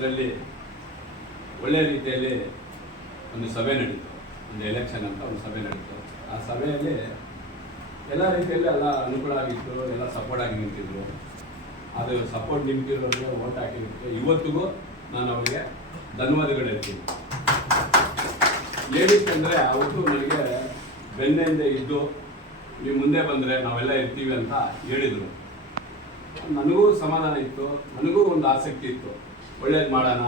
ಇದರಲ್ಲಿ ಒಳ್ಳೆಯ ರೀತಿಯಲ್ಲಿ ಒಂದು ಸಭೆ ನಡೀತು, ಒಂದು ಎಲೆಕ್ಷನ್ ಅಂತ ಒಂದು ಸಭೆ ನಡೀತು. ಆ ಸಭೆಯಲ್ಲಿ ಎಲ್ಲ ರೀತಿಯಲ್ಲಿ ಎಲ್ಲ ಅನುಕೂಲ ಆಗಿತ್ತು, ಎಲ್ಲ ಸಪೋರ್ಟ್ ಆಗಿ ನಿಂತಿದ್ರು. ಅದು ಸಪೋರ್ಟ್ ನಿಂತಿರೋರಿಗೆ ಓಟ್ ಹಾಕಿರುತ್ತೆ. ಇವತ್ತಿಗೂ ನಾನು ಅವರಿಗೆ ಧನ್ಯವಾದಗಳು ಹೇಳ್ತೀನಿ. ಏನಕ್ಕಂದರೆ ಅವತ್ತು ನನಗೆ ಬೆನ್ನಿಂದ ಇದ್ದು ನೀವು ಮುಂದೆ ಬಂದರೆ ನಾವೆಲ್ಲ ಇರ್ತೀವಿ ಅಂತ ಹೇಳಿದರು. ನನಗೂ ಸಮಾಧಾನ ಇತ್ತು, ನನಗೂ ಒಂದು ಆಸಕ್ತಿ ಇತ್ತು, ಒಳ್ಳೇದು ಮಾಡೋಣ,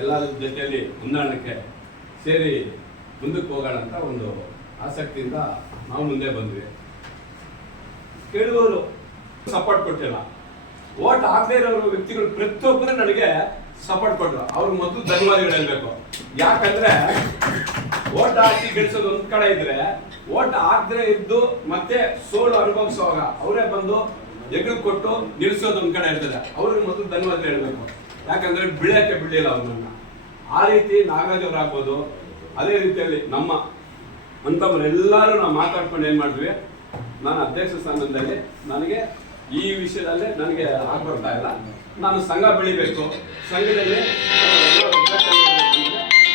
ಎಲ್ಲರ ಜೊತೆಯಲ್ಲಿ ಹೊಂದಾಣಿಕೆ ಸೇರಿ ಮುಂದಕ್ಕೆ ಹೋಗೋಣ ಅಂತ ಒಂದು ಆಸಕ್ತಿಯಿಂದ ನಾವು ಮುಂದೆ ಬಂದ್ವಿ. ಕೇಳುವವರು ಸಪೋರ್ಟ್ ಕೊಟ್ಟಿಲ್ಲ, ಓಟ್ ಆಗದೇ ಇರೋರು ವ್ಯಕ್ತಿಗಳು ಪ್ರತಿಯೊಬ್ಬರು ನನಗೆ ಸಪೋರ್ಟ್ ಕೊಟ್ಟರು. ಅವ್ರಿಗೆ ಮೊದಲು ಧನ್ಯವಾದಗಳು ಹೇಳಬೇಕು. ಯಾಕಂದ್ರೆ ಓಟ್ ಹಾಕಿ ಗೆಲ್ಸೋದು ಒಂದ್ ಕಡೆ ಇದ್ರೆ, ಓಟ್ ಹಾಕದೇ ಇದ್ದು ಮತ್ತೆ ಸೋಲು ಅನುಭವಿಸುವಾಗ ಅವರೇ ಬಂದು ಎಗ್ರು ಕೊಟ್ಟು ನಿಲ್ಸೋದು ಒಂದ್ ಕಡೆ ಇರ್ತದೆ. ಅವ್ರಿಗೆ ಮೊದಲು ಧನ್ಯವಾದ ಹೇಳಬೇಕು. ಯಾಕಂದ್ರೆ ಬಿಳಕ್ಕೆ ಬಿಡಲಿಲ್ಲ ಅವ್ರನ್ನ. ಆ ರೀತಿ ನಾಗರಾಜ್ ಅವರಾಗ್ಬೋದು, ಅದೇ ರೀತಿಯಲ್ಲಿ ನಮ್ಮ ಅಂತವರೆಲ್ಲರೂ ನಾವು ಮಾತಾಡ್ಕೊಂಡು ಏನ್ ಮಾಡಿದ್ವಿ, ನಾನು ಅಧ್ಯಕ್ಷ ಸ್ಥಾನದಲ್ಲಿ ನನಗೆ ಈ ವಿಷಯದಲ್ಲೇ ನನಗೆ ಆಗ್ಬರ್ತಾ ಇಲ್ಲ, ನಾನು ಸಂಘ ಬೆಳಿಬೇಕು, ಸಂಘದಲ್ಲಿ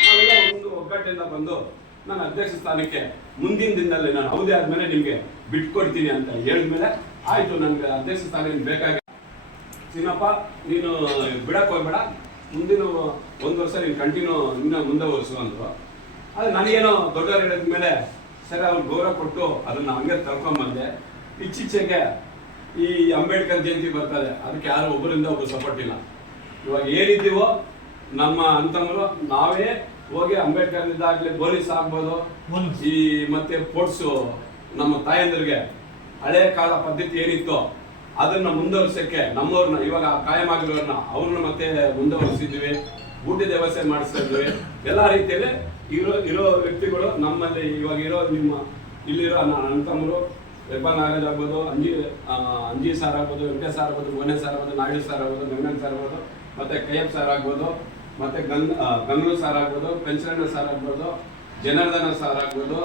ನಾವೆಲ್ಲ ಒಂದು ಒಗ್ಗಟ್ಟಿಂದ ಬಂದು ನಾನು ಅಧ್ಯಕ್ಷ ಸ್ಥಾನಕ್ಕೆ ಮುಂದಿನ ದಿನದಲ್ಲಿ ನಾನು ಅವಧಿ ಆದ್ಮೇಲೆ ನಿಮ್ಗೆ ಬಿಟ್ಕೊಡ್ತೀನಿ ಅಂತ ಹೇಳಿದ್ಮೇಲೆ ಆಯ್ತು, ನನ್ಗೆ ಅಧ್ಯಕ್ಷ ಸ್ಥಾನ ಬೇಕಾಗಿ ಚಿನ್ನಪ್ಪ ನೀನು ಬಿಡಕ್ ಹೋಗ್ಬೇಡ, ಮುಂದಿನ 1 ವರ್ಷ ನೀನು ಕಂಟಿನ್ಯೂ ಇನ್ನ ಮುಂದುವರಿಸು ಅಂದ್ರು. ಅದು ನನಗೇನೋ ದೊಡ್ಡವರು ಹೇಳಿದ್ಮೇಲೆ ಸರಿ ಅವ್ರು ಗೌರವ ಕೊಟ್ಟು ಅದನ್ನ ಹಂಗೆ ತರ್ಕೊಂಬಂದೆ. ಇತ್ತೀಚೆಗೆ ಈ ಅಂಬೇಡ್ಕರ್ ಜಯಂತಿ ಬರ್ತದೆ, ಅದಕ್ಕೆ ಯಾರು ಒಬ್ಬರಿಂದ ಒಬ್ಬರು ಸಪೋರ್ಟ್ ಇಲ್ಲ. ಇವಾಗ ಏನಿದ್ದೀವೋ ನಮ್ಮ ಅಂತಂದ್ರು ನಾವೇ ಹೋಗಿ ಅಂಬೇಡ್ಕರ್ ಇದ್ದಾಗಲೇ ಪೊಲೀಸ್ ಆಗ್ಬೋದು, ಈ ಮತ್ತೆ ಸ್ಪೋರ್ಟ್ಸು ನಮ್ಮ ತಾಯಂದ್ರಿಗೆ ಹಳೆ ಕಾಲ ಪದ್ಧತಿ ಏನಿತ್ತು ಅದನ್ನ ಮುಂದುವರ್ಸಕ್ಕೆ ನಮ್ಮವ್ರನ್ನ ಇವಾಗ ಕಾಯಂ ಆಗಿರೋರ್ನ ಅವ್ರನ್ನ ಮತ್ತೆ ಮುಂದುವರಿಸಿದ್ವಿ, ಊಟದ ವ್ಯವಸ್ಥೆ ಮಾಡಿಸಿದ್ವಿ. ಎಲ್ಲ ರೀತಿಯಲ್ಲಿ ಇರೋ ವ್ಯಕ್ತಿಗಳು ನಮ್ಮಲ್ಲಿ ಇವಾಗ ಇರೋ ನಿಮ್ಮ ಇಲ್ಲಿರೋ ನನ್ನ ತಮ್ಮರು ಹೆಬ್ಬಾಲ್ ನಾಗರಾಜ್ ಆಗ್ಬೋದು, ಅಂಜಿ ಸಾರ್ ಆಗ್ಬೋದು, ವೆಂಕಟೇಶ್ ಸಾರ್ ಆಗ್ಬೋದು, ಮೋಹನೆ ಸಾರ್ ಆಗ್ಬೋದು, ನಾಯ್ಡು ಸಾರ್ ಆಗ್ಬೋದು, ಗಂಗನ್ ಸಾರ್ ಆಗ್ಬೋದು, ಮತ್ತೆ ಕಯ್ಯಪ್ ಸಾರ್ ಆಗ್ಬೋದು, ಮತ್ತೆ ಗಂಗೂರ್ ಸಾರ್ ಆಗ್ಬೋದು, ಪಂಚರಣ್ಣ ಸಾರ್ ಆಗ್ಬೋದು, ಜನಾರ್ದನ ಸಾರ್ ಆಗ್ಬೋದು,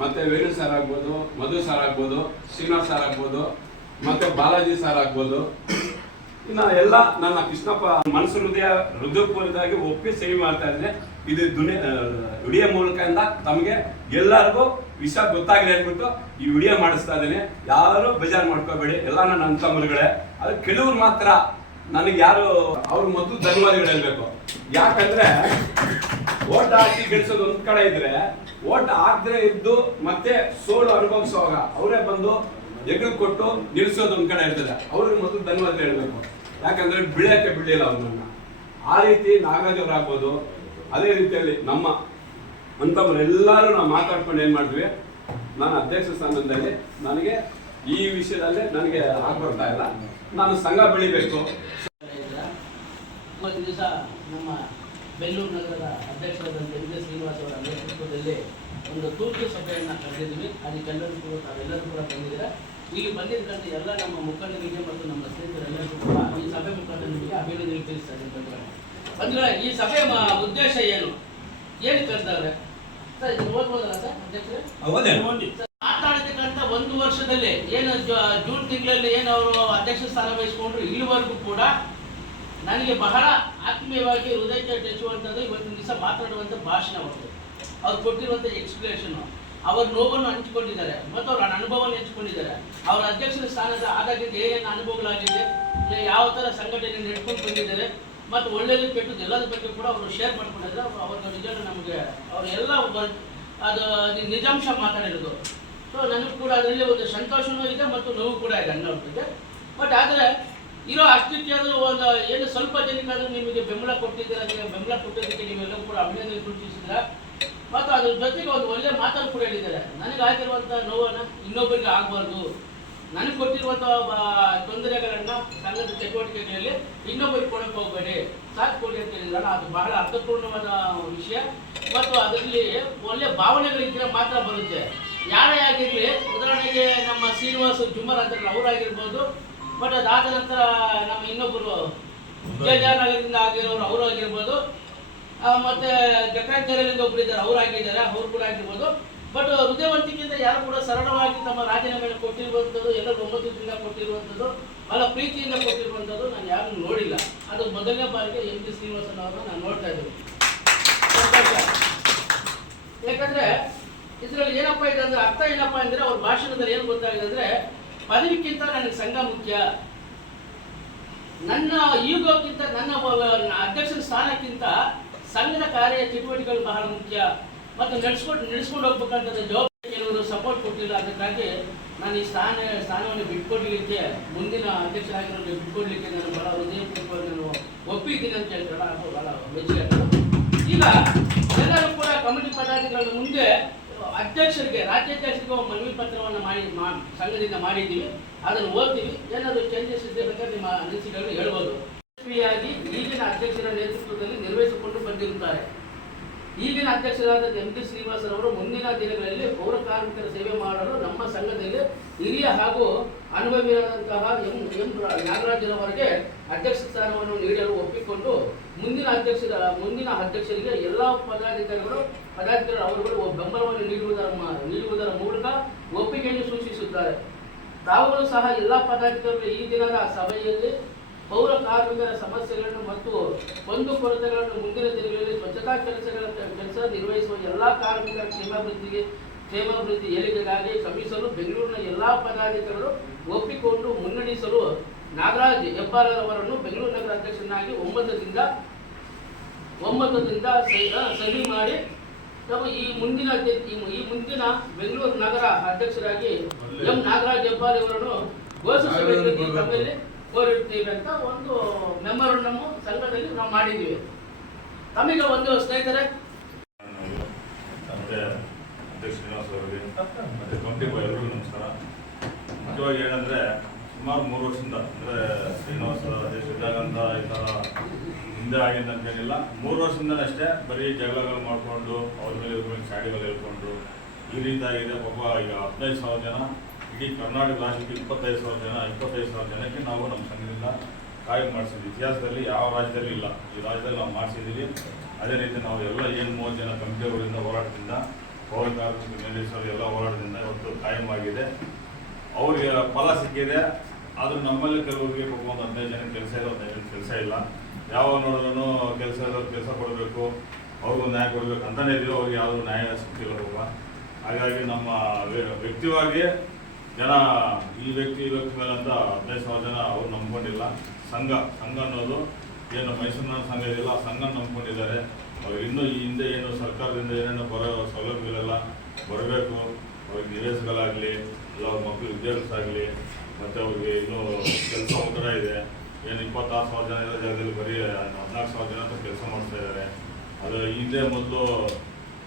ಮತ್ತೆ ವೇಣು ಸಾರ್ ಆಗ್ಬೋದು, ಮಧು ಸಾರ್ ಆಗ್ಬೋದು, ಶ್ರೀನಿವಾಸ್ ಸಾರ್ ಆಗ್ಬೋದು, ಮತ್ತೆ ಬಾಲಾಜಿ ಸಾರ್ ಆಗ್ಬೋದು. ಇನ್ನು ಎಲ್ಲ ನನ್ನ ಕೃಷ್ಣಪ್ಪ ಮನಸ್ಸು ಹೃದಯಪೂರ್ವಕವಾಗಿ ಒಪ್ಪಿ ಸೇವೆ ಮಾಡ್ತಾ ಇದ್ರೆ ಇದು ವಿಡಿಯೋ ಮೂಲಕದಿಂದ ತಮಗೆ ಎಲ್ಲರಿಗೂ ವಿಷಯ ಗೊತ್ತಾಗಲಿ ಅಂದ್ಬಿಟ್ಟು ಈ ವಿಡಿಯೋ ಮಾಡಿಸ್ತಾ ಇದ್ದೇನೆ. ಯಾರು ಬೇಜಾರು ಮಾಡ್ಕೋಬೇಡಿ, ಎಲ್ಲ ನನ್ನ ಅಂತಮರುಗಳೇ. ಅದು ಕೆಲವ್ರು ಮಾತ್ರ ನನಗೆ ಯಾರು ಅವ್ರ ಮೊದಲು ಧನ್ಯವಾದಗಳು ಹೇಳ್ಬೇಕು. ಯಾಕಂದ್ರೆ ಓಟ್ ಹಾಕಿ ಗೆಲ್ಸೋದು ಒಂದ್ ಕಡೆ ಇದ್ರೆ, ಓಟ್ ಹಾಕದೇ ಇದ್ದು ಮತ್ತೆ ಸೋಲು ಅನುಭವಿಸುವಾಗ ಅವರೇ ಬಂದು ಎಗ್ರು ಕೊಟ್ಟು ನಿಲ್ಸೋದು ಒಂದ್ ಕಡೆ ಇರ್ತದೆ. ಅವ್ರಿಗೆ ಮೊದಲು ಧನ್ಯವಾದ ಹೇಳ್ಬೇಕು. ಯಾಕಂದ್ರೆ ಬಿಳಕ್ಕೆ ಬಿಡಲಿಲ್ಲ ಅವ್ರನ್ನ. ಆ ರೀತಿ ನಾಗರಾಜ್ ಅವರಾಗ್ಬೋದು, ಅದೇ ರೀತಿಯಲ್ಲಿ ನಮ್ಮ ಅಂತವರೆಲ್ಲರೂ ನಾವು ಮಾತಾಡ್ಕೊಂಡು ಏನ್ ಮಾಡಿದ್ವಿ, ನಾನು ಅಧ್ಯಕ್ಷ ಸ್ಥಾನದಲ್ಲಿ ನನಗೆ ಈ ವಿಷಯದಲ್ಲೇ ನನಗೆ ಆಗ್ಬರ್ತಾ ಇಲ್ಲ, ನಾನು ಸಂಘ ಬೆಳಿಬೇಕು. ದಿವಸ ನಮ್ಮ ಬೆಂಗಳೂರು ನಗರದ ಅಧ್ಯಕ್ಷರಾದಂಥ ಶ್ರೀನಿವಾಸ್ ಅವರ ನೇತೃತ್ವದಲ್ಲಿ ಒಂದು ತುರ್ತು ಸಭೆಯನ್ನು ಕರೆದಿದ್ವಿ. ಅದಕ್ಕೆಲ್ಲರೂ ಕೂಡ ತಾವೆಲ್ಲರೂ ಕೂಡ ಬಂದಿದ್ದಾರೆ. ಇಲ್ಲಿ ಬಂದಿದ್ದಂತೆ ಎಲ್ಲ ನಮ್ಮ ಮುಖಂಡರಿಗೆ ಮತ್ತು ನಮ್ಮ ಸ್ನೇಹಿತರೆಲ್ಲರಿಗೂ ಕೂಡ ಈ ಸಭೆ ಮುಖಂಡರಿಗೆ ಅಭಿನಂದನೆ ತಿಳಿಸ್ತಾರೆ. ಬಂದ್ರೆ ಈ ಸಭೆಯ ಉದ್ದೇಶ ಏನು ಕರೆದಾರೆ ಸರ್, ಇದು ಓದ್ಬೋದಲ್ಲ ಸರ್ ಅಧ್ಯಕ್ಷರೇ? ಮಾತಾಡಿದಕ್ಕಂತ 1 ವರ್ಷದಲ್ಲಿ ಏನು ಜೂನ್ ತಿಂಗಳಲ್ಲಿ ಏನು ಅವರು ಅಧ್ಯಕ್ಷ ಸ್ಥಾನ ವಹಿಸಿಕೊಂಡ್ರು, ಇಲ್ಲಿವರೆಗೂ ಕೂಡ ನನಗೆ ಬಹಳ ಆತ್ಮೀಯವಾಗಿ ಹೃದಯಕ್ಕೆ ಟೆಚ್ಚುವಂಥದ್ದು ಇವತ್ತಿನ ದಿವಸ ಮಾತಾಡುವಂಥ ಭಾಷಣ ಅವ್ರು ಕೊಟ್ಟಿರುವಂಥ ಎಕ್ಸ್ಪ್ಲೇಷನ್, ಅವ್ರ ನೋವನ್ನು ಹಂಚಿಕೊಂಡಿದ್ದಾರೆ ಮತ್ತು ಅವರ ಅನುಭವವನ್ನು ಹಂಚಿಕೊಂಡಿದ್ದಾರೆ. ಅವರ ಅಧ್ಯಕ್ಷರ ಸ್ಥಾನದ ಆದಾಗಿಂದ ಏನೇನು ಅನುಭವಗಳಾಗಿದೆ, ಯಾವ ಥರ ಸಂಘಟನೆ ನಡ್ಕೊಂಡು ಬಂದಿದ್ದಾರೆ ಮತ್ತು ಒಳ್ಳೆಯದು ಕೆಟ್ಟದ್ದು ಎಲ್ಲದ ಬಗ್ಗೆ ಕೂಡ ಅವರು ಶೇರ್ ಮಾಡ್ಕೊಂಡಿದ್ದಾರೆ. ಅವ್ರ ನಿಜವೂ ನಮಗೆ ಅವರೆಲ್ಲ ಅದು ನಿಜಾಂಶ ಮಾತಾಡಿರೋದು. ಸೊ ನನಗೂ ಕೂಡ ಅದರಲ್ಲಿ ಒಂದು ಸಂತೋಷವೂ ಇದೆ ಮತ್ತು ನೋವು ಕೂಡ ಇದೆ ಅನ್ನೋರ್ತಿದೆ. ಬಟ್ ಆದರೆ ಇರೋ ಅಷ್ಟಕ್ಕಾದರೂ ಒಂದು ಏನು ಸ್ವಲ್ಪ ಜನಕ್ಕಾದರೂ ನಿಮಗೆ ಬೆಂಬಲ ಕೊಟ್ಟಿದ್ದೀರ, ಅದಕ್ಕೆ ಬೆಂಬಲ ಕೊಟ್ಟಿದ್ದಕ್ಕೆ ನೀವೆಲ್ಲರೂ ಕೂಡ ಅಭಿನಂದನೆ ಸೂಚಿಸಿದ್ರ ಮತ್ತು ಅದ್ರ ಜೊತೆಗೆ ಒಂದು ಒಳ್ಳೆ ಮಾತನ್ನು ಕೂಡ ಹೇಳಿದ್ದಾರೆ. ನನಗಾಗಿರುವಂಥ ನೋವನ್ನು ಇನ್ನೊಬ್ಬರಿಗೆ ಆಗಬಾರ್ದು, ನನಗೆ ಕೊಟ್ಟಿರುವಂಥ ತೊಂದರೆಗಳನ್ನು ಸಂಘದ ಚಟುವಟಿಕೆಗಳಲ್ಲಿ ಇನ್ನೊಬ್ಬರಿಗೆ ಕೊಡಕ್ಕೆ ಹೋಗಬೇಡಿ, ಸಾಕು ಕೊಡಿ ಅಂತ ಹೇಳಿದ್ರಲ್ಲ, ಅದು ಬಹಳ ಅರ್ಥಪೂರ್ಣವಾದ ವಿಷಯ ಮತ್ತು ಅದರಲ್ಲಿ ಒಳ್ಳೆ ಭಾವನೆಗಳಿದ್ರೆ ಮಾತ್ರ ಬರುತ್ತೆ. ಯಾರೇ ಆಗಿರಲಿ, ಉದಾಹರಣೆಗೆ ನಮ್ಮ ಶ್ರೀನಿವಾಸ ಜುಮ್ಮರ್ ಅಂತಾರಲ್ಲ ಅವರಾಗಿರ್ಬೋದು, ಬಟ್ ಅದಾದ ನಂತರ ನಮ್ಮ ಇನ್ನೊಬ್ಬರು ವಿಜಯನಗರದಿಂದ ಆಗಿರೋರು ಅವರು ಆಗಿರ್ಬೋದು, ಮತ್ತೆ ಜಕ್ರಾಚಾರ್ಯರಿಂದ ಒಬ್ಬರು ಇದ್ದಾರೆ ಅವರಾಗಿದ್ದಾರೆ, ಅವ್ರು ಕೂಡ ಆಗಿರ್ಬೋದು. ಬಟ್ ಹೃದಯವಂತಿಕೆಯಿಂದ ಯಾರು ಕೂಡ ಸರಳವಾಗಿ ತಮ್ಮ ರಾಜೀನಾಮೆಯನ್ನು ಕೊಟ್ಟಿರುವಂಥದ್ದು, ಎಲ್ಲರೂ 9 ದಿನ ಕೊಟ್ಟಿರುವಂಥದ್ದು ಬಹಳ ಪ್ರೀತಿಯಿಂದ ಕೊಟ್ಟಿರುವಂಥದ್ದು ನಾನು ಯಾರನ್ನು ನೋಡಿಲ್ಲ. ಅದು ಮೊದಲನೇ ಬಾರಿಗೆ ಎಂ ಜಿ ಶ್ರೀನಿವಾಸನ್ ಅವರನ್ನು ನಾನು ನೋಡ್ತಾ ಇದ್ದೀನಿ. ಯಾಕಂದ್ರೆ ಇದರಲ್ಲಿ ಏನಪ್ಪ ಇದೆ ಅಂದ್ರೆ ಅರ್ಥ ಏನಪ್ಪ ಅಂದ್ರೆ ಅವ್ರ ಭಾಷಣದಲ್ಲಿ ಏನು ಗೊತ್ತಾಗಿದೆ ಅಂದ್ರೆ ಪದವಿಕ್ಕಿಂತ ನನಗೆ ಸಂಘ ಮುಖ್ಯ, ನನ್ನ ಈಗೋಕ್ಕಿಂತ ನನ್ನ ಅಧ್ಯಕ್ಷರ ಸ್ಥಾನಕ್ಕಿಂತ ಸಂಘದ ಕಾರ್ಯ ಚಟುವಟಿಕೆಗಳು ಬಹಳ ಮುಖ್ಯ ಮತ್ತು ನಡೆಸ್ಕೊಂಡು ಹೋಗ್ಬೇಕಂತ ಜವಾಬ್ದಾರಿ ಕೆಲವರು ಸಪೋರ್ಟ್ ಕೊಟ್ಟಿಲ್ಲ. ಅದಕ್ಕಾಗಿ ನಾನು ಈ ಸ್ಥಾನವನ್ನು ಬಿಟ್ಕೊಡ್ಲಿಕ್ಕೆ ಮುಂದಿನ ಅಧ್ಯಕ್ಷರಾಗಿರೋದು ಬಿಟ್ಕೊಡ್ಲಿಕ್ಕೆ ನಾನು ಬಹಳ ಹೃದಯಪೂರ್ವಕವಾಗಿ ನಾನು ಒಪ್ಪಿದ್ದೀನಿ ಅಂತ ಹೇಳ್ತಾರೆ. ಅದು ಬಹಳ ಮೆಚ್ಚುಗೆ. ಈಗ ಎಲ್ಲರೂ ಕೂಡ ಕಮಿಟಿ ಪದಾಧಿಕಾರಿಗಳ ಮುಂದೆ ಅಧ್ಯಕ್ಷರಿಗೆ ರಾಜ್ಯಾಧ್ಯಕ್ಷರಿಗೆ ಒಂದು ಮನವಿ ಪತ್ರವನ್ನು ಸಂಘದಿಂದ ಮಾಡಿದ್ದೀವಿ. ಅದನ್ನು ಓದ್ತೀವಿ. ಏನಾದರೂ ಚೇಂಜಸ್ ಇದ್ದೇ ಬೇಕಾದ್ರೆ ನಿಮ್ಮ ಅನಿಸಿಕೆಗಳನ್ನು ಹೇಳ್ಬೋದು. ಈಗಿನ ಅಧ್ಯಕ್ಷರ ನೇತೃತ್ವದಲ್ಲಿ ನಿರ್ವಹಿಸಿಕೊಂಡು ಬಂದಿರುತ್ತಾರೆ. ಈಗಿನ ಅಧ್ಯಕ್ಷರಾದ ಎಂ ಟಿ ಶ್ರೀನಿವಾಸನ್ ಅವರು ಮುಂದಿನ ದಿನಗಳಲ್ಲಿ ಪೌರ ಕಾರ್ಮಿಕರ ಸೇವೆ ಮಾಡಲು ನಮ್ಮ ಸಂಘದಲ್ಲಿ ಹಿರಿಯ ಹಾಗೂ ಅನುಭವಿಯಾದಂತಹ ಎಂ ನಾಗರಾಜರವರಿಗೆ ಅಧ್ಯಕ್ಷ ಸ್ಥಾನವನ್ನು ನೀಡಲು ಒಪ್ಪಿಕೊಂಡು ಮುಂದಿನ ಅಧ್ಯಕ್ಷರಿಗೆ ಎಲ್ಲ ಪದಾಧಿಕಾರಿಗಳು ಅವರುಗಳು ಬೆಂಬಲವನ್ನು ನೀಡುವುದರ ಮೂಲಕ ಒಪ್ಪಿಗೆಯನ್ನು ಸೂಚಿಸುತ್ತಾರೆ. ತಾವುಗಳು ಸಹ ಎಲ್ಲ ಪದಾಧಿಕಾರಿಗಳು ಈ ದಿನದ ಸಭೆಯಲ್ಲಿ ಪೌರ ಕಾರ್ಮಿಕರ ಸಮಸ್ಯೆಗಳನ್ನು ಮತ್ತು ಕೊರತೆಗಳನ್ನು ಮುಂದಿನ ದಿನಗಳಲ್ಲಿ ಸ್ವಚ್ಛತಾ ಕೆಲಸ ನಿರ್ವಹಿಸುವ ಎಲ್ಲ ಕಾರ್ಮಿಕರ ಕ್ಷೇಮಾಭಿವೃದ್ಧಿ ಏಳಿಗೆಗಾಗಿ ಶ್ರಮಿಸಲು ಬೆಂಗಳೂರಿನ ಎಲ್ಲ ಪದಾಧಿಕಾರಿಗಳು ಒಪ್ಪಿಕೊಂಡು ಮುನ್ನಡೆಸಲು ನಾಗರಾಜ್ ಹೆಬ್ಬಾರವರನ್ನು ಬೆಂಗಳೂರು ನಗರ ಅಧ್ಯಕ್ಷನಾಗಿ 9ರಿಂದ ಸಹಿ ಮಾಡಿ ತಾವು ಈ ಮುಂದಿನ ಬೆಂಗಳೂರು ನಗರ ಅಧ್ಯಕ್ಷರಾಗಿ ಎಂ ನಾಗರಾಜ್ ಹೆಬ್ಬಾರ್ ಅವರನ್ನು ಘೋಷಿಸಬೇಕು ತಮ್ಮಲ್ಲಿ ಕೋರಿರ್ತೇವೆ ಅಂತ ಒಂದು ಮೆಮೊರಂಡಮ್ ಸಂಘದಲ್ಲಿ ನಾವು ಮಾಡಿದ್ದೀವಿ. ತಮಗೆ ಒಂದು ಸ್ನೇಹಿತರೆ ಮತ್ತೆ ಅಧ್ಯಕ್ಷ ಶ್ರೀನಿವಾಸ್ ಅವರಿಗೆ ಮತ್ತೆ ಕಮಿಟಿ ಎಲ್ಲರಿಗೂ ನಮಸ್ಕಾರ. ಮುಖ್ಯವಾಗಿ ಏನಂದ್ರೆ ಸುಮಾರು 3 ವರ್ಷದಿಂದ ಅಂದ್ರೆ ಶ್ರೀನಿವಾಸ ಅಧ್ಯಕ್ಷರಾಗಂತ ಈ ಥರ ಹಿಂದೆ ಆಗಿದ್ದಂತೇನಿಲ್ಲ. 3 ವರ್ಷದಿಂದ ಅಷ್ಟೇ ಬರೀ ಜಗಳಗಳು ಮಾಡಿಕೊಂಡು ಅವ್ರ ಮೇಲೆ ಶಾಡಿಗಳು ಹೇಳ್ಕೊಂಡು ಈ ರೀತಿ ಆಗಿದೆ. ಪಾಪ ಈಗ 15,000 ಜನ ಇಡೀ ಕರ್ನಾಟಕ ರಾಜ್ಯಕ್ಕೆ 25,000 ಜನಕ್ಕೆ ನಾವು ನಮ್ಮ ಸಂಘದಿಂದ ಕಾಯಂ ಮಾಡಿಸಿದ್ವಿ. ಇತಿಹಾಸದಲ್ಲಿ ಯಾವ ರಾಜ್ಯದಲ್ಲಿ ಇಲ್ಲ, ಈ ರಾಜ್ಯದಲ್ಲಿ ನಾವು ಮಾಡಿಸಿದ್ದೀವಿ. ಅದೇ ರೀತಿ ನಾವು ಎಲ್ಲ 30 ಜನ ಕಮಿಟಿಯವರಿಂದ ಹೋರಾಟದಿಂದ ಪೌರ ಕಾರ್ಮಿಕ ನಿರ್ದೇಶಕರು ಎಲ್ಲ ಹೋರಾಟದಿಂದ ಇವತ್ತು ಕಾಯಂ ಆಗಿದೆ. ಅವ್ರಿಗೆ ಫಲ ಸಿಕ್ಕಿದೆ. ಆದರೂ ನಮ್ಮಲ್ಲಿ ಕೆಲವರಿಗೆ ಪಾಪ ಒಂದು 15 ಜನ ಕೆಲಸ ಇರೋ 15 ಜನ ಕೆಲಸ ಇಲ್ಲ. ಯಾವಾಗ ನೋಡಿದ್ರು ಕೆಲಸ ಇರೋರು ಕೆಲಸ ಕೊಡಬೇಕು, ಅವ್ರಿಗೂ ನ್ಯಾಯ ಕೊಡಬೇಕು ಅಂತಲೇ ಇದೆಯೋ ಅವ್ರಿಗೆ ಯಾವುದೂ ನ್ಯಾಯ ಸಿಗ್ತಿಲ್ಲ ಪಾಪ. ಹಾಗಾಗಿ ನಮ್ಮ ವ್ಯಕ್ತಿವಾಗಿ ಜನ ಈ ವ್ಯಕ್ತಿ ಮೇಲೆ ಅಂತ 15,000 ಜನ ಅವ್ರು ನಂಬ್ಕೊಂಡಿಲ್ಲ. ಸಂಘ ಅನ್ನೋದು ಏನು ಮೈಸೂರಿನ ಸಂಘ ಇದೆಯಲ್ಲ ಆ ಸಂಘ ನಂಬ್ಕೊಂಡಿದ್ದಾರೆ. ಅವ್ರು ಇನ್ನೂ ಈ ಹಿಂದೆ ಏನು ಸರ್ಕಾರದಿಂದ ಏನೇನು ಬರೋ ಸೌಲಭ್ಯಗಳೆಲ್ಲ ಬರಬೇಕು, ಅವ್ರಿಗೆ ನಿವೇಶಗಳಾಗಲಿ ಇಲ್ಲ ಅವ್ರ ಮಕ್ಕಳು ವಿದ್ಯಾಭ್ಯಾಸ ಆಗಲಿ ಮತ್ತು ಅವ್ರಿಗೆ ಇನ್ನೂ ಕೆಲಸ ಉತ್ತರ ಇದೆ. ಏನು 26,000 ಜನ ಇರೋ ಜಾಗದಲ್ಲಿ ಬರೀ 14,000 ಜನ ಅಂತ ಕೆಲಸ ಮಾಡ್ತಾ ಇದ್ದಾರೆ. ಅದು ಹಿಂದೆ ಮೊದಲು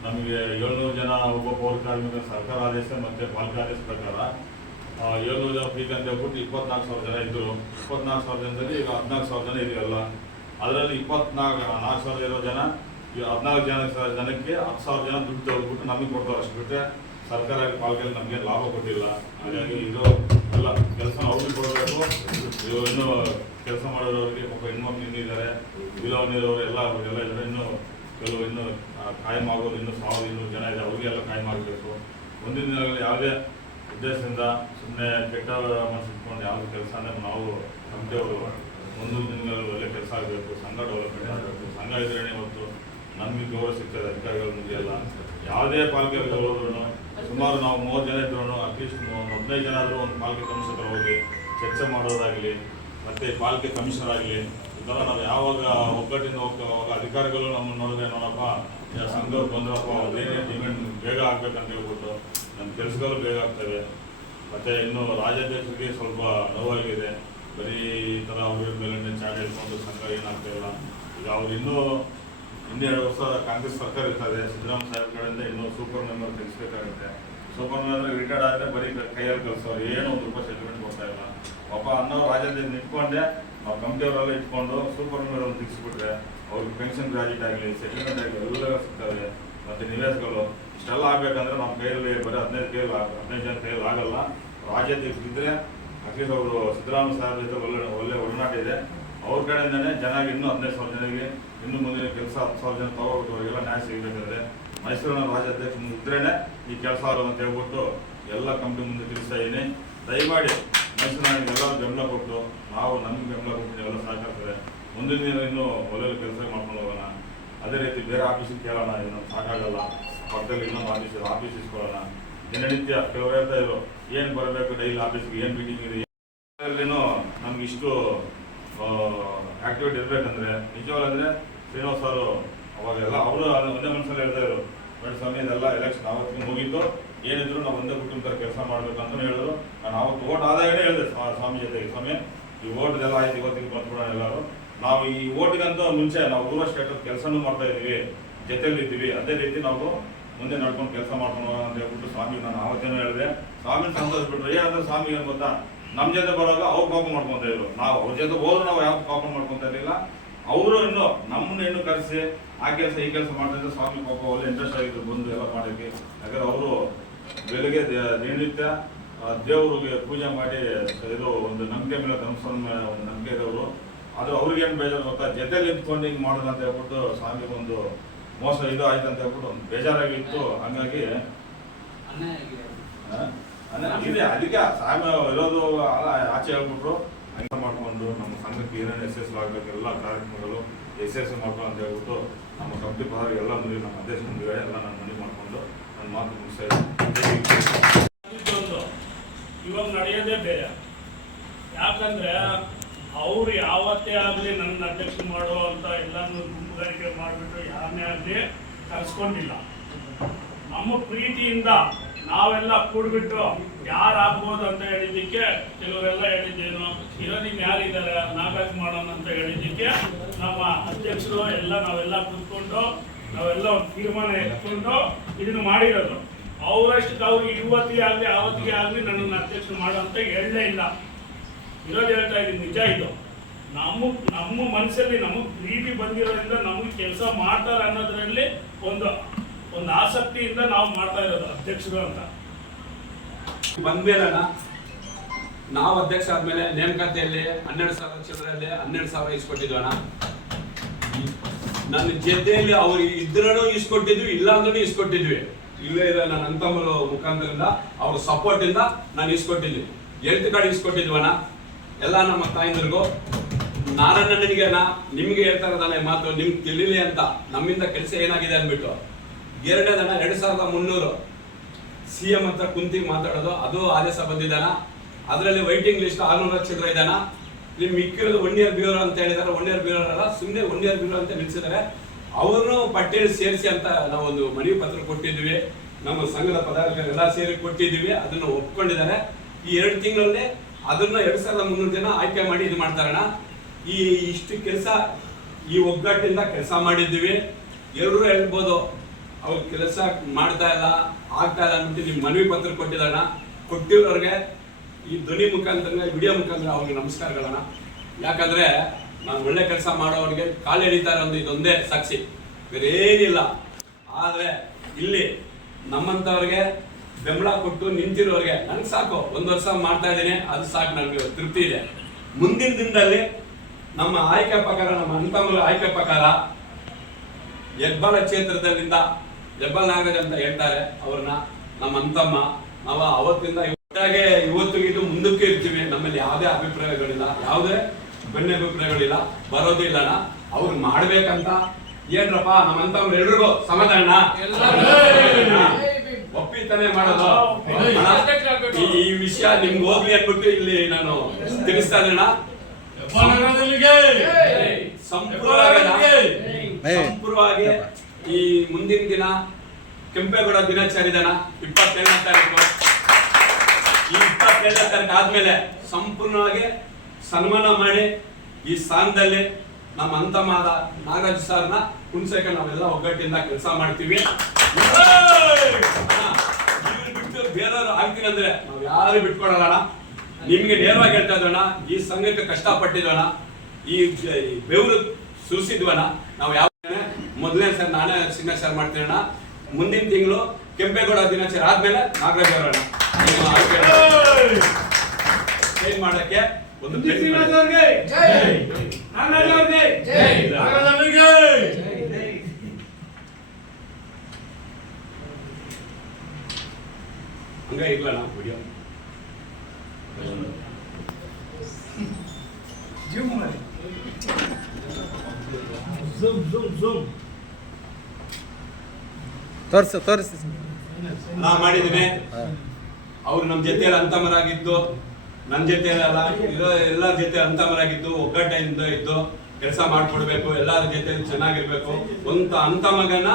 ನಮಗೆ 700 ಜನ ಒಬ್ಬ ಪೌರ ಕಾರ್ಮಿಕರ ಸರ್ಕಾರ ಆದೇಶ ಮತ್ತು ಪಾಲಿಕೆ ಆದೇಶ ಪ್ರಕಾರ 700 ಜನ ಪೀಕ್ ಅಂತ ಹೇಳ್ಬಿಟ್ಟು 24,000 ಜನ ಇದ್ದರು. 24,000 ಜನದಲ್ಲಿ ಈಗ 14,000 ಜನ ಇದೆಯಲ್ಲ. ಅದರಲ್ಲಿ 24,000 ಇರೋ ಜನ ಈಗ 14 ಜನಕ್ಕೆ 10,000 ಜನ ದುಡ್ಡು ತೆಗೆದುಬಿಟ್ಟು ನಮಗೆ ಕೊಡ್ತಾರೆ. ಅಷ್ಟು ಬಿಟ್ಟರೆ ಸರ್ಕಾರ ಪಾಲಿಕೆಯಲ್ಲಿ ನಮಗೆ ಲಾಭ ಕೊಟ್ಟಿಲ್ಲ. ಹಾಗಾಗಿ ಇದು ಎಲ್ಲ ಕೆಲಸ ಅವ್ರಿಗೆ ಕೊಡಬೇಕು. ಇನ್ನೂ ಕೆಲಸ ಮಾಡೋರವರಿಗೆ ಪಾಪ ಹೆಣ್ಮಕ್ಳು ಇನ್ನಿದ್ದಾರೆ, ವಿಲವನಿರೋರು ಎಲ್ಲ ಇದ್ದಾರೆ. ಕೆಲವು ಇನ್ನೂ ಕಾಯಂ ಆಗೋದು ಇನ್ನೂ 1,200 ಜನ ಇದೆ. ಅವ್ರಿಗೆಲ್ಲ ಕಾಯಂ ಆಗಬೇಕು. ಮುಂದಿನ ದಿನಗಳಲ್ಲಿ ಯಾವುದೇ ಉದ್ದೇಶದಿಂದ ಸುಮ್ಮನೆ ಕೆಟ್ಟ ಮನಸ್ಸಿಟ್ಕೊಂಡು ಯಾವುದೇ ಕೆಲಸ ಅಂದರೆ ನಾವು ಕಮಿಟಿಯವರು ಮುಂದಿನ ದಿನಗಳಲ್ಲಿ ಒಳ್ಳೆ ಕೆಲಸ ಆಗಬೇಕು, ಸಂಘ ಡೆವಲಪ್ಮೆಂಟ್ ಆಗಬೇಕು. ಸಂಘ ಇದ್ರೇ ಇವತ್ತು ನಮಗೆ ಗೌರವ ಸಿಗ್ತದೆ. ಅಧಿಕಾರಿಗಳ ಮುಗಿಯಲ್ಲ. ಯಾವುದೇ ಪಾಲಿಕೆಗೆ ಹೋದ್ರೂ ಸುಮಾರು ನಾವು 30 ಜನ ಇದ್ರೂ ಅಟ್ಲೀಸ್ಟ್ 15 ಜನ ಆದರೂ ಒಂದು ಪಾಲಿಕೆ ಕಮಿಷನರ್ ಹೋಗಿ ಚರ್ಚೆ ಮಾಡೋದಾಗಲಿ ಮತ್ತು ಪಾಲಿಕೆ ಕಮಿಷನರ್ ಆಗಲಿ ಈ ಥರ ನಾವು ಯಾವಾಗ ಒಗ್ಗಟ್ಟಿಂದ ಹೋಗ್ತಾವಾಗ ಅಧಿಕಾರಿಗಳು ನಮ್ಮನ್ನು ನೋಡಿದ್ರೆ ನೋಡಪ್ಪ ಸಂಘವ್ರು ಬಂದ್ರಪ್ಪ ಅದೇನೇ ಡಿಮ್ಯಾಂಡ್ ಬೇಗ ಆಗಬೇಕಂತ ಹೇಳ್ಬಿಟ್ಟು ನಮ್ಮ ಕೆಲಸಗಳು ಬೇಗ ಆಗ್ತವೆ. ಮತ್ತು ಇನ್ನು ರಾಜ್ಯಾಧ್ಯಕ್ಷರಿಗೆ ಸ್ವಲ್ಪ ನೋವಾಗಿದೆ. ಬರೀ ಈ ಥರ ಅವ್ರ ಮೇಲೆ ಚಾಡಿ ಹೇಳ್ಕೊಂಡು ಸಂಘ ಏನಾಗ್ತಾಯಿಲ್ಲ. ಈಗ ಅವ್ರು ಇನ್ನೂ 2 ವರ್ಷ ಕಾಂಗ್ರೆಸ್ ಸರ್ಕಾರ ಇರ್ತದೆ. ಸಿದ್ದರಾಮಯ್ಯ ಸಾಹೇಬ್ ಕಡೆಯಿಂದ ಇನ್ನೂ ಸೂಪರ್ ಮೆಂಬರ್ ತಿಳಿಸ್ಬೇಕಾಗುತ್ತೆ. ಸೂಪರ್ ಮೆಂಬರ್ ರಿಟೈರ್ಡ್ ಆದರೆ ಬರೀ ಕೈಯಲ್ಲಿ ಕಲಿಸೋರು ಏನೋ 1 ರೂಪಾಯಿ ಸೆಟಲ್ಮೆಂಟ್ ಕೊಡ್ತಾ ಇಲ್ಲ. ಪಾಪ ಅನ್ನೋ ರಾಜ್ಯದಲ್ಲಿ ಇಟ್ಕೊಂಡೆ ನಾವು ಕಮಿಟಿಯವರೆಲ್ಲ ಇಟ್ಕೊಂಡು ಸೂಪರ್ ಮೆಂಬರ್ ಒಂದು ತಿಳಿಸ್ಬಿಟ್ರೆ ಅವ್ರಿಗೆ ಪೆನ್ಷನ್ ಗ್ರಾಜ್ಯುಯೇಟ್ ಆಗಲಿ ಸೆಟಲ್ಮೆಂಟ್ ಆಗಲಿ ಎಲ್ಲ ಸಿಗ್ತವೆ. ಮತ್ತು ನಿವೇಶಗಳು ಇಷ್ಟೆಲ್ಲ ಆಗಬೇಕಂದ್ರೆ ನಮ್ಮ ಕೈಯಲ್ಲಿ ಬರೀ 15 ಜನ ಕೈಯಲ್ಲಿ ಆಗಲ್ಲ. ರಾಜ್ಯಾಧ್ಯಕ್ಷರಿದ್ದರೆ ಅಟ್ಲೀಸ್ಟ್ ಅವರು ಸಿದ್ದರಾಮಯ್ಯ ಸಾಹೇಬ್ ಜೊತೆ ಒಳ್ಳೆ ಒಡನಾಟ ಇದೆ. ಅವ್ರ ಕಡೆಯಿಂದನೇ ಜನ ಇನ್ನೂ 15,000 ಜನರಿಗೆ ಇನ್ನೂ ಮುಂದಿನ ಕೆಲಸ 10,000 ಜನ ತಗೋಬಿಟ್ಟವರಿಗೆಲ್ಲ ನ್ಯಾಯ ಸಿಗಬೇಕಾದ್ರೆ ಮೈಸೂರಿನ ರಾಜ್ಯಾಧ್ಯಕ್ಷ ಇದ್ರೇ ಈ ಕೆಲಸ ಅಂತ ಹೇಳ್ಬಿಟ್ಟು ಎಲ್ಲ ಕಂಪ್ನಿ ಮುಂದೆ ತಿಳಿಸ್ತಾ ಇದ್ದೀನಿ. ದಯಮಾಡಿ ಮನುಷ್ಯನಾಗಿ ಎಲ್ಲ ಬೆಂಬಲ ಕೊಟ್ಟು ನಾವು ನಮ್ಗೆ ಬೆಂಬಲ ಕೊಟ್ಟು ಎಲ್ಲ ಸಹಕರಿಸಿದ್ರೆ ಮುಂದಿನ ದಿನ ಇನ್ನೂ ಒಳ್ಳೆಯ ಕೆಲಸ ಮಾಡ್ಕೊಂಡು ಹೋಗೋಣ. ಅದೇ ರೀತಿ ಬೇರೆ ಆಫೀಸಿಗೆ ಕೇಳೋಣ, ಇದು ಸಾಕಾಗಲ್ಲ, ಪಕ್ಕದಲ್ಲಿ ಇನ್ನೊಂದು ಆಫೀಸ್ ಇಸ್ಕೊಳ್ಳೋಣ. ದಿನನಿತ್ಯ ಕೆಲವರು ಹೇಳ್ತಾ ಇದ್ರು ಏನು ಬರಬೇಕು ಡೈಲಿ ಆಫೀಸ್ಗೆ, ಏನು ಮೀಟಿಂಗ್ ಇದೆ, ಎಲ್ಲೇನೋ ನಮ್ಗೆ ಇಷ್ಟು ಆ್ಯಕ್ಟಿವಿಟಿ ಇರಬೇಕಂದ್ರೆ ನಿಜವಾಗಂದರೆ ಶ್ರೀನಿವಾಸ್ ಅವರು ಅವಾಗೆಲ್ಲ ಅವರು ಒಂದೇ ಮನಸ್ಸಲ್ಲಿ ಹೇಳ್ತಾ ಇದ್ರು, ಬೇಡ ಸ್ವಾಮಿ ಇದೆಲ್ಲ ಎಲೆಕ್ಷನ್ ಆವತ್ತಿಗೆ ಮುಗೀತು, ಏನಿದ್ರು ನಾವು ಒಂದೇ ಕುಟುಂಬದ ಕೆಲಸ ಮಾಡಬೇಕು ಅಂತ ಹೇಳಿದ್ರು. ನಾನು ಅವತ್ತು ಓಟ್ ಆದಾಗಲೇ ಹೇಳಿದೆ ಸ್ವಾಮಿ ಜೊತೆಗೆ, ಸ್ವಾಮಿ ಈ ಓಟ್ದೆಲ್ಲ ಆಯ್ತು, ಇವತ್ತಿಗೆ ಬಂದ್ಬಿಡೋಣ ಎಲ್ಲರೂ. ನಾವು ಈ ಓಟಿಗಂತೂ ಮುಂಚೆ ನಾವು ಊರ ಸ್ಟೇಟಸ್ ಕೆಲಸನೂ ಮಾಡ್ತಾ ಇದ್ದೀವಿ, ಜೊತೆಯಲ್ಲಿ ಇದ್ದೀವಿ, ಅದೇ ರೀತಿ ನಾವು ಮುಂದೆ ನಡ್ಕೊಂಡು ಕೆಲಸ ಮಾಡ್ಕೊಂಡು ಹೋಗೋಣ ಅಂತ ಹೇಳ್ಬಿಟ್ಟು ಸ್ವಾಮಿಗೆ ನಾನು ಆವತ್ತೇನೂ ಹೇಳಿದೆ. ಸ್ವಾಮಿ ಸಂತೋಷಪಟ್ಟರು. ಏನಂದ್ರೆ ಸ್ವಾಮಿಗೆ ಏನು ಗೊತ್ತಾ, ನಮ್ಮ ಜೊತೆ ಬರುವಾಗ ಅವ್ರು ಕಾಪು ಮಾಡ್ಕೊತಾ ಇದ್ರು, ನಾವು ಅವ್ರ ಜೊತೆ ಹೋದ್ರು ನಾವು ಯಾವ ಕಾಪು ಮಾಡ್ಕೊತಾ ಇರಲಿಲ್ಲ. ಅವರು ಇನ್ನು ನಮ್ಮನ್ನ ಇನ್ನೂ ಕರೆಸಿ ಆ ಕೆಲಸ ಈ ಕೆಲಸ ಮಾಡ್ತಾ ಇದ್ರೆ ಸ್ವಾಮಿ ಪಾಪ ಒಳ್ಳೆ ಇಂಟ್ರೆಸ್ಟ್ ಆಗಿದ್ರು ಬಂದು ಎಲ್ಲ ಮಾಡೋಕ್ಕೆ. ಯಾಕಂದ್ರೆ ಅವರು ಬೆಳಗ್ಗೆ ದಿನನಿತ್ಯ ದೇವರಿಗೆ ಪೂಜೆ ಮಾಡಿ ಇದು ಒಂದು ನಂಬಿಕೆ ಮೇಲೆ ಧರ್ಮಸ್ಥಳ ಒಂದು ನಂಬಿಕೆ ಇರೋರು. ಆದ್ರೆ ಅವ್ರಿಗೇನು ಬೇಜಾರು ಗೊತ್ತಾ, ಜೊತೆಲಿ ನಿಂತ್ಕೊಂಡು ಹಿಂಗೆ ಮಾಡೋದು ಅಂತ ಹೇಳ್ಬಿಟ್ಟು ಸ್ವಾಮಿ ಒಂದು ಮೋಸ ಇದು ಆಯ್ತು ಅಂತ ಹೇಳ್ಬಿಟ್ಟು ಒಂದು ಬೇಜಾರಾಗಿತ್ತು. ಹಂಗಾಗಿ ಅದಕ್ಕೆ ಸ್ವಾಮಿ ಇರೋದು ಆಚೆ ಹೇಳ್ಬಿಟ್ರು. ಹಂಗೆ ಮಾಡಿಕೊಂಡು ನಮ್ಮ ಸಂಘಕ್ಕೆ ಏನೇನು ಯಶಸ್ವಿ ಆಗಬೇಕು ಎಲ್ಲ ಕಾರ್ಯಕ್ರಮಗಳು ಯಶಸ್ವಿ ಮಾಡ್ಕೊಂಡು ಅಂತ ಹೇಳ್ಬಿಟ್ಟು ನಮ್ಮ ಕಂಪ್ನಿ ಪರ ಎಲ್ಲ ಮುಂದೆ ನಮ್ಮ ಅಧ್ಯಕ್ಷ ಮುಂದೆ ಎಲ್ಲ ನಾನು ಮನೆ ಮಾಡಿಕೊಂಡು ನನ್ನ ಮಾತು ಮುಗಿಸ್ತಾ ಇದ್ದೀನಿ. ಇವಾಗ ನಡೆಯೋದೇ ಬೇರೆ. ಯಾಕಂದ್ರೆ ಅವ್ರು ಯಾವತ್ತೇ ಆಗಲಿ ನನ್ನ ಅಧ್ಯಕ್ಷ ಮಾಡೋ ಅಂತ ಎಲ್ಲಾನು ಗುಂಪುಗಾರಿಕೆ ಮಾಡಿಬಿಟ್ಟು ಯಾರನ್ನೇ ಆಗಲಿ ಕರ್ಸ್ಕೊಂಡಿಲ್ಲ. ನಮ್ಮ ಪ್ರೀತಿಯಿಂದ ನಾವೆಲ್ಲ ಕೂಡ್ಬಿಟ್ಟು ಯಾರು ಆಗ್ಬೋದು ಅಂತ ಹೇಳಿದ್ದಕ್ಕೆ ಕೆಲವರೆಲ್ಲ ಹೇಳಿದ್ದೇನು ಇರೋದಿಕ್ಕೆ ಯಾರಿದ್ದಾರೆ ನಾಗರಾಜ್ ಮಾಡೋಣ ಅಂತ ಹೇಳಿದ್ದಕ್ಕೆ ನಮ್ಮ ಅಧ್ಯಕ್ಷರು ಎಲ್ಲ ನಾವೆಲ್ಲ ಕೂತ್ಕೊಂಡು ನಾವೆಲ್ಲ ಒಂದು ತೀರ್ಮಾನ ಎತ್ಕೊಂಡು ಇದನ್ನು ಮಾಡಿರೋದು. ಅವರಷ್ಟಕ್ಕೆ ಅವ್ರಿಗೆ ಇವತ್ತಿಗೆ ಆಗಲಿ ಆವತ್ತಿಗೆ ಆಗಲಿ ನನ್ನನ್ನು ಅಧ್ಯಕ್ಷರು ಮಾಡೋ ಅಂತ ಹೇಳಲೇ ಇಲ್ಲ. ಇರೋದು ಹೇಳ್ತಾ ಇದ್ದೀನಿ, ನಿಜ ಇದು. ನಮ್ಮ ಮನಸ್ಸಲ್ಲಿ ನಮಗೆ ಪ್ರೀತಿ ಬಂದಿರೋದ್ರಿಂದ ನಮಗೆ ಕೆಲಸ ಮಾಡ್ತಾರೆ ಅನ್ನೋದ್ರಲ್ಲಿ ಒಂದು ಆಸಕ್ತಿಯಿಂದ ನಾವು ಮಾಡ್ತಾ ಇರೋದು ಅಧ್ಯಕ್ಷರು ಅಂತ. ಬಂದ್ಮೇಲೆ ನಾವು ಅಧ್ಯಕ್ಷ ಆದ್ಮೇಲೆ ನೇಮಕಾತಿಯಲ್ಲಿ 12,000 ಕ್ಷೇತ್ರದಲ್ಲಿ 12,000 ಇಸ್ಕೊಟ್ಟಿದ್ವಣ್ಣ. ನನ್ನ ಜೊತೆಯಲ್ಲಿ ಅವ್ರು ಇದ್ರೂ ಇಸ್ಕೊಟ್ಟಿದ್ವಿ, ಇಲ್ಲ ಅಂದ್ರೂ ಇಸ್ಕೊಟ್ಟಿದ್ವಿ. ಇಲ್ಲೇ ಇದೆ ನನ್ನ ಅಂತಮ್ಮರು ಮುಖಾಂತರದಿಂದ ಅವ್ರ ಸಪೋರ್ಟ್ ಇಂದ ನಾನು ಇಸ್ಕೊಟ್ಟಿದ್ವಿ. ಹೆಲ್ತ್ ಕಾರ್ಡ್ ಇಸ್ಕೊಟ್ಟಿದ್ವಣ್ಣ ಎಲ್ಲ ನಮ್ಮ ತಾಯಿಂದ್ರಿಗೂ. ನನಗೆ ನಿಮ್ಗೆ ಹೇಳ್ತಾ ಇರೋದಣ್ಣ ಮಾತು ನಿಮ್ಗೆ ತಿಳಿಲಿ ಅಂತ, ನಮ್ಮಿಂದ ಕೆಲಸ ಏನಾಗಿದೆ ಅಂದ್ಬಿಟ್ಟು. ಎರಡನೇದಣ್ಣ 2,300 CM ಹತ್ರ ಕುಂತಿ ಮಾತಾಡೋದು, ಅದು ಆದೇಶ ಬಂದಿದ್ದಾನ. ಅದರಲ್ಲಿ ವೈಟಿಂಗ್ ಲಿಸ್ಟ್ 600 ಕ್ಷೇತ್ರ ಇದ್ದಾನ. ನಿಮ್ ಮಿಕ್ಕಿರೋದು 1 ಇಯರ್ ಬ್ಯೂರೋ ಅಂತ ಹೇಳಿದಾರೆ. 1 ಇಯರ್ ಬ್ಯೂರೋ ಅಲ್ಲ, ಸುಮ್ಮನೆ 1 ಇಯರ್ ಬ್ಯೂರೋ ಅಂತ ನಿಲ್ಸಿದ್ದಾರೆ. ಅವ್ರನ್ನು ಪಟ್ಟಿಯಲ್ಲಿ ಸೇರಿಸಿ ಅಂತ ನಾವೊಂದು ಮನವಿ ಪತ್ರ ಕೊಟ್ಟಿದ್ವಿ. ನಮ್ಮ ಸಂಘದ ಪದಾಧಿಕಾರಿಗಳೆಲ್ಲ ಸೇರಿ ಕೊಟ್ಟಿದ್ದೀವಿ, ಅದನ್ನು ಒಪ್ಕೊಂಡಿದ್ದಾರೆ. ಈ 2 ತಿಂಗಳಲ್ಲಿ ಅದನ್ನ 2,300 ಜನ ಆಯ್ಕೆ ಮಾಡಿ ಇದು ಮಾಡ್ತಾರಣ್ಣ. ಈ ಇಷ್ಟು ಕೆಲಸ ಈ ಒಗ್ಗಟ್ಟಿಂದ ಕೆಲಸ ಮಾಡಿದ್ದೀವಿ. ಎಲ್ಲರೂ ಹೇಳ್ಬೋದು ಅವ್ರು ಕೆಲಸ ಮಾಡ್ತಾ ಇಲ್ಲ ಆಗ್ತಾ ಇಲ್ಲ ಅಂದ್ಬಿಟ್ಟು ನಿಮ್ಗೆ ಮನವಿ ಪತ್ರ ಕೊಟ್ಟಿದ್ದಾರಣ. ಕೊಟ್ಟಿರೋರಿಗೆ ಈ ಧ್ವನಿ ಮುಖಾಂತರ ವಿಡಿಯೋ ಮುಖಾಂತರ ಅವ್ರಿಗೆ ನಮಸ್ಕಾರಗಳಣ್ಣ. ಯಾಕಂದ್ರೆ ನಾನು ಒಳ್ಳೆ ಕೆಲಸ ಮಾಡೋರಿಗೆ ಕಾಲು ಎಳಿತಾ ಇರೋದು ಇದೊಂದೇ ಸಾಕ್ಷಿ, ಬೇರೆ ಏನಿಲ್ಲ. ಆದ್ರೆ ಇಲ್ಲಿ ನಮ್ಮಂತವ್ರಿಗೆ ಬೆಂಬಲ ಕೊಟ್ಟು ನಿಂತಿರೋರಿಗೆ ನನಗೆ ಸಾಕು, 1 ವರ್ಷ ಮಾಡ್ತಾ ಇದ್ದೀನಿ, ಅದು ಸಾಕು, ನನಗೆ ತೃಪ್ತಿ ಇದೆ. ಮುಂದಿನ ದಿನದಲ್ಲಿ ನಮ್ಮ ಆಯ್ಕೆ ಪ್ರಕಾರ, ನಮ್ಮ ಅಂತಮ್ಮರ ಆಯ್ಕೆ ಪ್ರಕಾರ ಹೆಬ್ಬಾಳ ಕ್ಷೇತ್ರದಲ್ಲಿಂದ ಹೆಬ್ಬಾಳ ನಾಗರಾಜ್ ಅಂತ ಹೇಳ್ತಾರೆ ಅವ್ರನ್ನ, ನಮ್ಮ ಅಂತಮ್ಮ. ನಾವು ಅವತ್ತಿಂದ ಇವತ್ತಿಗೆ ಇದು ಮುಂದಕ್ಕೆ ಇರ್ತೀವಿ. ನಮ್ಮಲ್ಲಿ ಯಾವುದೇ ಅಭಿಪ್ರಾಯಗಳಿಲ್ಲ, ಯಾವುದೇ ಬೆನ್ನ ಅಭಿಪ್ರಾಯಗಳಿಲ್ಲ, ಬರೋದಿಲ್ಲಣ್ಣ. ಅವ್ರು ಮಾಡ್ಬೇಕಂತ ಏನ್ರಪ್ಪ ನಮ್ಮ ಅಂತವ್ರು ಎಲ್ರಿಗೂ ಸಮಾಧಾನ ಒಪ್ಪಿತಾನೆ ಮಾಡೋದು. ಈ ವಿಷಯ ನಿಮ್ಗೆ ಹೋಗ್ಲಿ ಅಂದ್ಬಿಟ್ಟು ಇಲ್ಲಿ ನಾನು ತಿಳಿಸ್ತಾ ಇದ್ದೀನ. ಸಂಪೂರ್ಣವಾಗಿ ಈ ಮುಂದಿನ ದಿನ ಕೆಂಪೇಗೌಡ ದಿನಾಚರಣೆ ದಿನ 27ನೇ ತಾರೀಕು. ಈ 27ನೇ ತಾರೀಕು ಆದ್ಮೇಲೆ ಸಂಪೂರ್ಣವಾಗಿ ಸನ್ಮಾನ ಮಾಡಿ ಈ ಸ್ಥಾನದಲ್ಲಿ ನಮ್ಮ ಅಂತಮಾದ ನಾಗರಾಜ್ ಸರ್ನ ಕುಣಿಸಕ್ಕೆ ನಾವೆಲ್ಲ ಒಗ್ಗಟ್ಟಿಂದ ಕೆಲಸ ಮಾಡ್ತೀವಿ. ಬಿಟ್ಟು ಬೇರೆಯವರು ಆಗ್ತೀನಿ ಅಂದ್ರೆ ನಾವ್ ಯಾರು ಬಿಟ್ಕೊಡಲ್ಲ. ನಿಮ್ಗೆ ನೇರವಾಗಿ ಹೇಳ್ತಾ ಇದ್ವಣ್ಣ, ಈ ಸಂಘಕ್ಕೆ ಕಷ್ಟಪಟ್ಟಿದ್ವಣ್ಣ, ಈ ಬೆವರು ಸುರಿಸಿದ್ವಣ್ಣ. ನಾವು ಯಾವ ಮೊದಲನೇ ಸರ್ ನಾನೇ ಸಿಗ್ನೇಚರ್ ಮಾಡ್ತೀನಣ್ಣ. ಮುಂದಿನ ತಿಂಗಳು ಕೆಂಪೇಗೌಡ ದಿನಾಚರಣೆ ಆದ್ಮೇಲೆ ನಾಗರಾಜ್ ಅವರಣ್ಣ ಚೇಂಜ್ ಮಾಡಕ್ಕೆ ಒಂದು ಹಂಗ ಇಲ್ಲ ನಾವು ವಿಡಿಯೋ ತೋರಿಸಿ ನಾ ಮಾಡಿದ್ದೀನಿ. ಅವ್ರು ನಮ್ಮ ಜೊತೆಯಲ್ಲಿ ಅಂತಮರಾಗಿದ್ದು, ನನ್ನ ಜೊತೆಯಲ್ಲ ಇರೋ ಎಲ್ಲರ ಜೊತೆ ಅಂತಮರಾಗಿದ್ದು, ಒಗ್ಗಟ್ಟಿಂದ ಇದ್ದು ಕೆಲಸ ಮಾಡ್ಕೊಡ್ಬೇಕು, ಎಲ್ಲರ ಜೊತೆ ಚೆನ್ನಾಗಿರ್ಬೇಕು. ಅಂತ ಮಗನ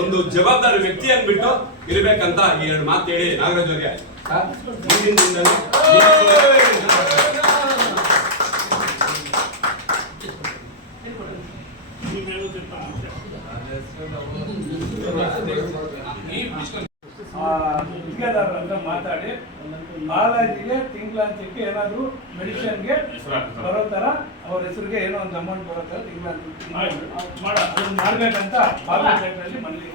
ಒಂದು ಜವಾಬ್ದಾರಿ ವ್ಯಕ್ತಿ ಅಂದ್ಬಿಟ್ಟು ಇರ್ಬೇಕಂತ ಈ 2 ಮಾತು ಹೇಳಿ ನಾಗರಾಜ್ ಅವ್ರಿಗೆ ಮುಂದಿನ ದಿನದಲ್ಲಿ ಗುತ್ತಿಗೆದಾರರ ಮಾತಾಡಿ ಬಾಲಾಜಿಗೆ ತಿಂಗಳಂತಕ್ಕೆ ಏನಾದ್ರು ಮೆಡಿಸಿನ್ಗೆ ಬರೋ ತರ ಅವ್ರ ಹೆಸರಿಗೆ ಏನೋ ಒಂದು ಅಮೌಂಟ್ ಬರೋ ತರ ತಿಂಗಳಂತ ಮಾಡ್ಬೇಕಂತ ಬಾಲಾಜಿ ಮನವಿ.